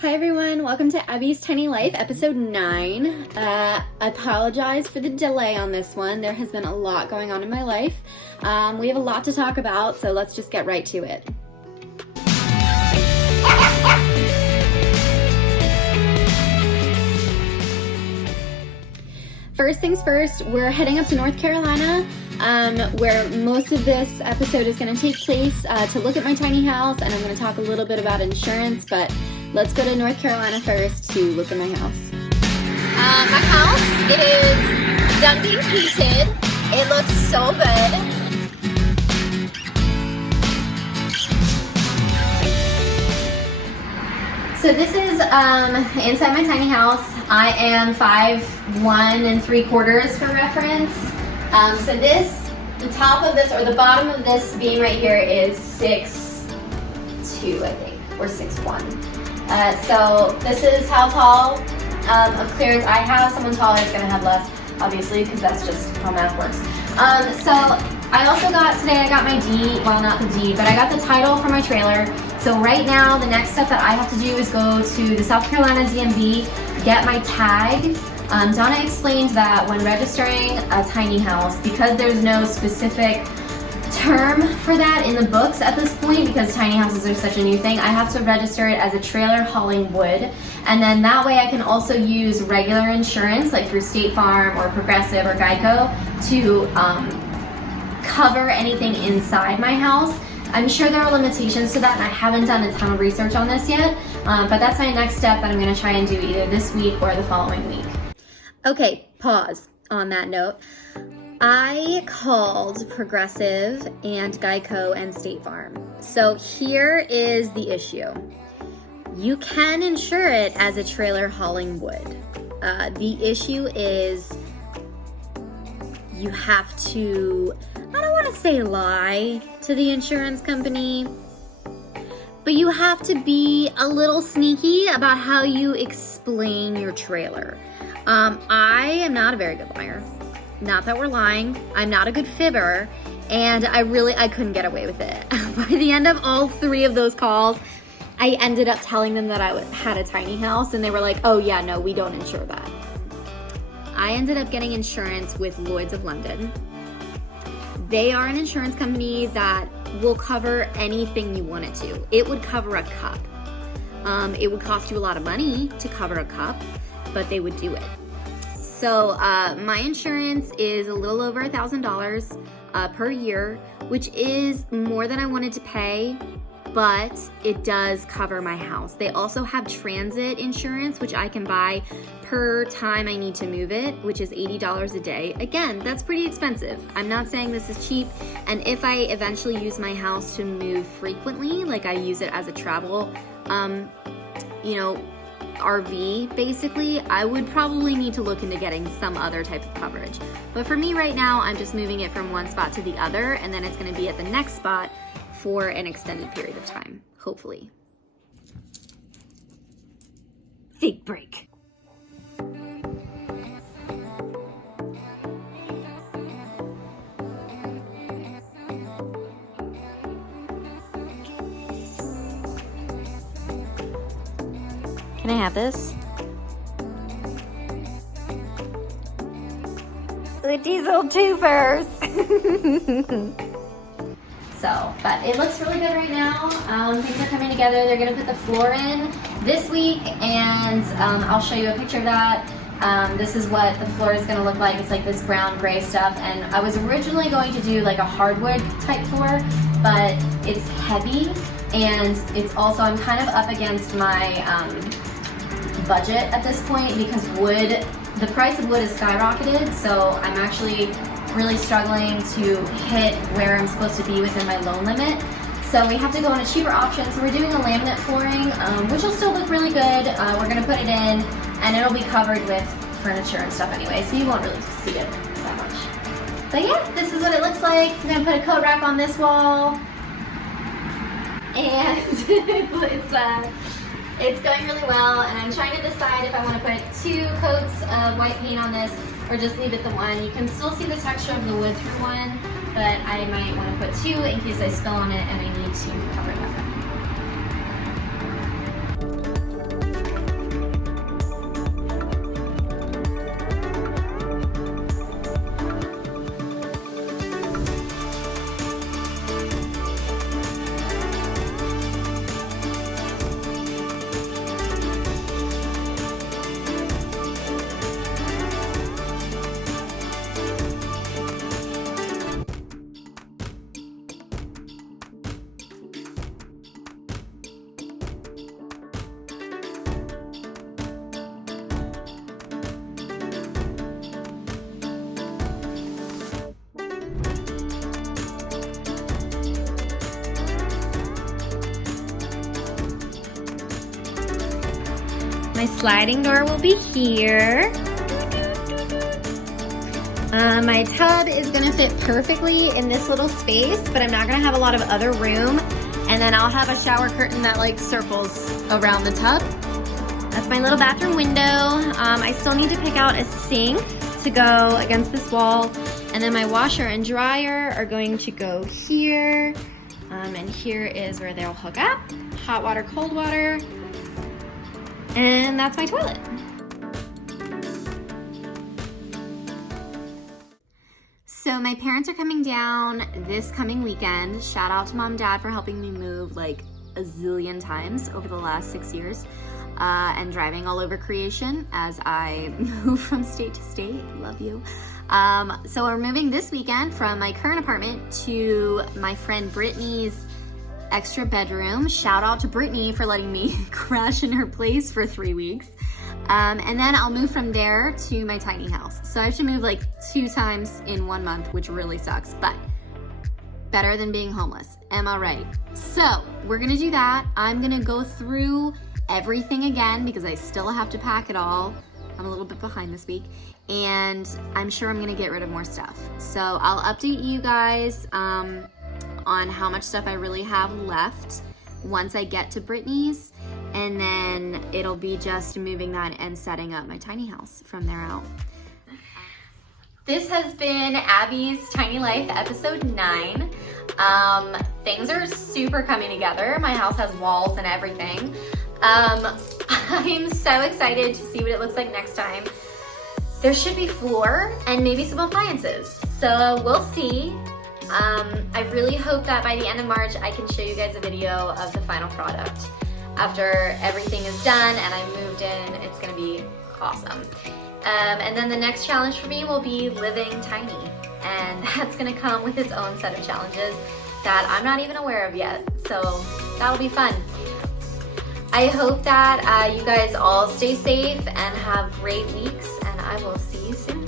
Hi everyone, welcome to Abby's Tiny Life, episode 9. I apologize for the delay on this one. There has been a lot going on in my life. We have a lot to talk about, so let's just get right to it. First things first, we're heading up to North Carolina, where most of this episode is going to take place to look at my tiny house, and I'm going to talk a little bit about insurance, but let's go to North Carolina first to look at my house. My house is done being painted. It looks so good. So this is inside my tiny house. I am 5'1" 3/4" for reference. So this, the top of this, or the bottom of this beam right here is 6'2", I think, or 6'1". So this is how tall of clearance I have. Someone taller is going to have less, obviously, because that's just how math works. So I also got today, I got my deed, well not the deed, but I got the title for my trailer. So right now, the next step that I have to do is go to the South Carolina DMV, get my tag. Donna explained that when registering a tiny house, because there's no specific term for that in the books at this point, because tiny houses are such a new thing, I have to register it as a trailer hauling wood, and then that way I can also use regular insurance like through State Farm or Progressive or Geico to cover anything inside my house. I'm sure there are limitations to that, and I haven't done a ton of research on this yet, but that's my next step that I'm going to try and do either this week or the following week. Okay, pause on that note. I called Progressive and Geico and State Farm. So here is the issue. You can insure it as a trailer hauling wood. The issue is you have to, I don't want to say lie to the insurance company, but you have to be a little sneaky about how you explain your trailer. I am not a very good liar. Not that we're lying. I'm not a good fibber, and I couldn't get away with it. By the end of all 3 of those calls, I ended up telling them that I had a tiny house, and they were like, oh yeah, no, we don't insure that. I ended up getting insurance with Lloyd's of London. They are an insurance company that will cover anything you want it to. It would cover a cup. It would cost you a lot of money to cover a cup, but they would do it. So my insurance is a little over $1,000 per year, which is more than I wanted to pay, but it does cover my house. They also have transit insurance, which I can buy per time I need to move it, which is $80 a day. Again, that's pretty expensive. I'm not saying this is cheap, and if I eventually use my house to move frequently, like I use it as a travel, RV, basically, I would probably need to look into getting some other type of coverage. But for me right now, I'm just moving it from one spot to the other, and then it's going to be at the next spot for an extended period of time, hopefully. Big break. Can I have this? The diesel tubers. But it looks really good right now. Things are coming together. They're gonna put the floor in this week, and I'll show you a picture of that. This is what the floor is gonna look like. It's like this brown gray stuff, and I was originally going to do like a hardwood type floor, but it's heavy, and it's also, I'm kind of up against my budget at this point because the price of wood is skyrocketed, so I'm actually really struggling to hit where I'm supposed to be within my loan limit. So we have to go on a cheaper option. So we're doing a laminate flooring, which will still look really good. We're gonna put it in, and it'll be covered with furniture and stuff anyway, so you won't really see it that much. But yeah, this is what it looks like. I'm gonna put a coat rack on this wall, and it's going really well, and I'm trying to decide if I want to put 2 coats of white paint on this or just leave it the one. You can still see the texture of the wood through one, but I might want to put 2 in case I spill on it and I need to cover it up. My sliding door will be here. My tub is gonna fit perfectly in this little space, but I'm not gonna have a lot of other room. And then I'll have a shower curtain that like circles around the tub. That's my little bathroom window. I still need to pick out a sink to go against this wall. And then my washer and dryer are going to go here. And here is where they'll hook up. Hot water, cold water. And that's my toilet. So my parents are coming down this coming weekend. Shout out to Mom and Dad for helping me move like a zillion times over the last 6 years. And driving all over creation as I move from state to state. Love you. So we're moving this weekend from my current apartment to my friend Brittany's extra bedroom. Shout out to Brittany for letting me crash in her place for 3 weeks. And then I'll move from there to my tiny house. So I have to move like 2 times in 1 month, which really sucks, but better than being homeless. Am I right? So we're gonna do that. I'm gonna go through everything again because I still have to pack it all. I'm a little bit behind this week, and I'm sure I'm gonna get rid of more stuff. So I'll update you guys on how much stuff I really have left once I get to Brittany's, and then it'll be just moving that and setting up my tiny house from there out. This has been Abby's Tiny Life episode 9. Things are super coming together. My house has walls and everything. I'm so excited to see what it looks like next time. There should be floor and maybe some appliances, so we'll see. I really hope that by the end of March I can show you guys a video of the final product. After everything is done and I moved in, it's gonna be awesome. And then the next challenge for me will be living tiny, and that's gonna come with its own set of challenges that I'm not even aware of yet, so that'll be fun. I hope that you guys all stay safe and have great weeks, and I will see you soon.